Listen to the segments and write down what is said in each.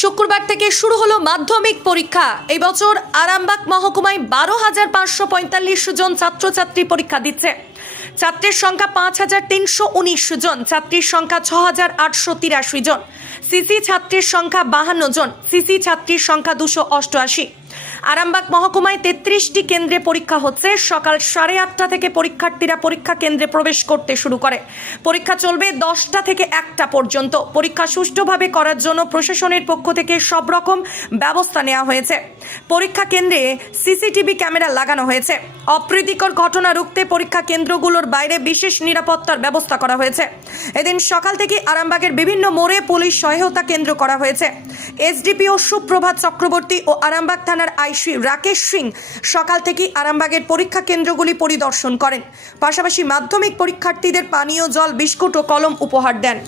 শুক্রবার থেকে শুরু হলো মাধ্যমিক পরীক্ষা। এবছর বছর আরামবাগ মহকুমায় বারো হাজার পাঁচশো পঁয়তাল্লিশ জন ছাত্রছাত্রী পরীক্ষা দিচ্ছে। ছাত্রের সংখ্যা পাঁচ হাজার তিনশো উনিশ জন, ছাত্রীর সংখ্যা ছ হাজার আটশো তিরাশি জন। সিসি ছাত্রীর সংখ্যা বাহান্ন জন, সিসি ছাত্রীর সংখ্যা দুশো অষ্টআশি। আরামবাগ মহকুমায় তেত্রিশটি কেন্দ্রে পরীক্ষা হচ্ছে। সকাল সাড়ে আটটা থেকে পরীক্ষার্থীরা পরীক্ষা কেন্দ্রে প্রবেশ করতে শুরু করে। পরীক্ষা চলবে দশটা থেকে একটা পর্যন্ত। পরীক্ষা সুষ্ঠুভাবে করার জন্য প্রশাসনের পক্ষ থেকে সব রকম ব্যবস্থা নেওয়া হয়েছে। পরীক্ষা কেন্দ্রে সিসিটিভি ক্যামেরা লাগানো হয়েছে। অপ্রীতিকর ঘটনা রুখতে পরীক্ষা কেন্দ্রগুলোর বাইরে বিশেষ নিরাপত্তার ব্যবস্থা করা হয়েছে। এদিন সকাল থেকে আরামবাগের বিভিন্ন মোড়ে পুলিশ সহায়তা কেন্দ্র করা হয়েছে। এসডিপিও সুপ্রভাত চক্রবর্তী ও আরামবাগ থানার আইসি রাকেশ সিং সকাল থেকে আরামবাগের পরীক্ষা কেন্দ্রগুলি পরিদর্শন করেন। পাশাপাশি মাধ্যমিক পরীক্ষার্থীদের পানীয় জল, বিস্কুট ও কলম উপহার দেন।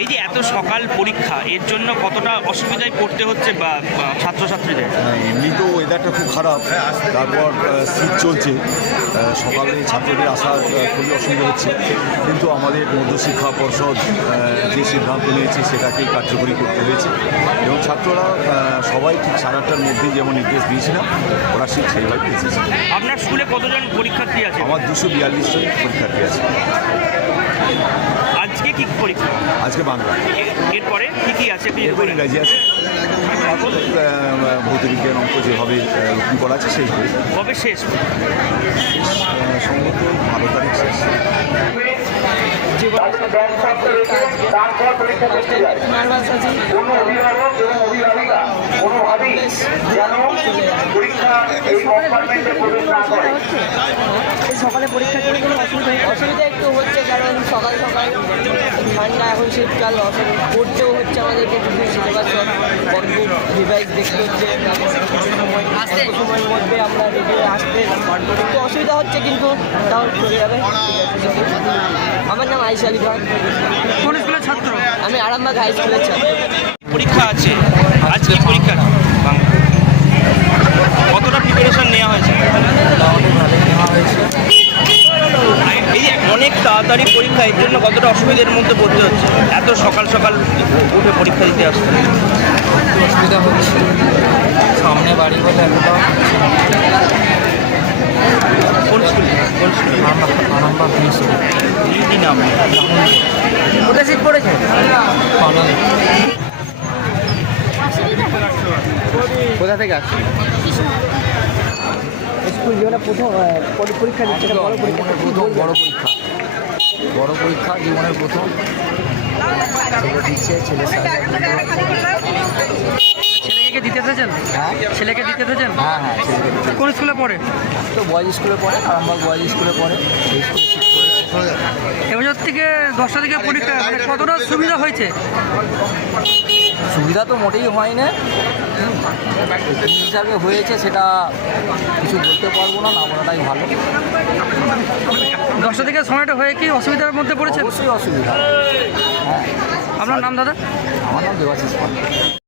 এই যে এত সকাল পরীক্ষা এর জন্য কতটা অসুবিধায় পড়তে হচ্ছে বা ছাত্রছাত্রীদের? এমনি তো ওয়েদারটা খুব খারাপ তারপর শীত চলছে সকালে ছাত্রদের আসা খুবই অসুবিধা হচ্ছে কিন্তু আমাদের মধ্যশিক্ষা পর্ষদ যে সিদ্ধান্ত নিয়েছে সেটাকেই কার্যকরী করতে হয়েছে এবং ছাত্ররা সবাই ঠিক সাড়ে আটটার মধ্যেই যেমন নির্দেশ দিয়েছিলাম ওরা ঠিক সেইভাবে এসেছে। আপনার স্কুলে কতজন পরীক্ষার্থী আছে? আমার দুশো বিয়াল্লিশ জন পরীক্ষার্থী আছে। কি পরীক্ষা? আজকে বাংলা। এরপরে কি কি আছে? এরপর ইংরাজি আছে। তারপর আহ, ভৌতবিজ্ঞান অঙ্ক যেভাবে করা আছে সেই কবে শেষ সম্ভবত বারো তারিখ শেষ নার্ভাস আছি কোনো অভিভাবক এবং অভিভাবিকা কোনোভাবেই যেন পরীক্ষা এই কম্পার্টমেন্টে প্রবেশ না সকালে পরীক্ষা করে কোনো অসুবিধা অসুবিধা একটু হচ্ছে, কারণ সকাল সকাল ঠান্ডা এখন শীতকাল, অসুবিধা। পড়তেও হচ্ছে আমাদেরকে সিলেবাস ডিভাইস দেখতে হচ্ছে অল্প সময়ের মধ্যে আমরা রেডি আসতে। একটু অসুবিধা হচ্ছে কিন্তু তাও চলে যাবে আমার নাম আইসা আলী খান কোন স্কুলের ছাত্র? আমি আরামবাগ হাই স্কুলের ছাত্র। পরীক্ষা আছে। আজকে পরীক্ষা? কতটা প্রিপারেশন নেওয়া হয়েছে? এই যে অনেক তাড়াতাড়ি পরীক্ষা এর জন্য কতটা অসুবিধার মধ্যে পড়তে হচ্ছে? এত সকাল সকাল উঠে পরীক্ষা দিতে আসতে অসুবিধা হচ্ছে। সামনে বাড়ি বলে এতটা আরামবাগ কি নাম? কোথায় সিট পড়েছে? পানালে। কোথা থেকে আসছে? স্কুল জীবনে প্রথম পরীক্ষা দিচ্ছে বড় পরীক্ষা। জীবনের প্রথম বড় পরীক্ষা। বড় পরীক্ষা জীবনের প্রথম। ছেলে দিচ্ছে ছেলে ছেলেকে দিতে এসেছেন হ্যাঁ। ছেলেকে দিতে এসেছেন হ্যাঁ হ্যাঁ ছেলেকে কোন স্কুলে পড়ে? তো বয়েজ স্কুলে পড়ে আরামবাগ বয়েজ স্কুলে পড়ে। এই স্কুলে শিফট করে এবছর থেকে দশটা থেকে পরীক্ষা মানে কতটা সুবিধা হয়েছে? সুবিধা তো মোটেই হয় না কী হিসাবে হয়েছে সেটা কিছু বলতে পারব না না বলাটাই ভালো। দশটা থেকে সময়টা হয়ে কি অসুবিধার মধ্যে পড়েছে অবশ্যই অসুবিধা। হ্যাঁ। আপনার নাম দাদা? আমার নাম দেবাশিস পাল।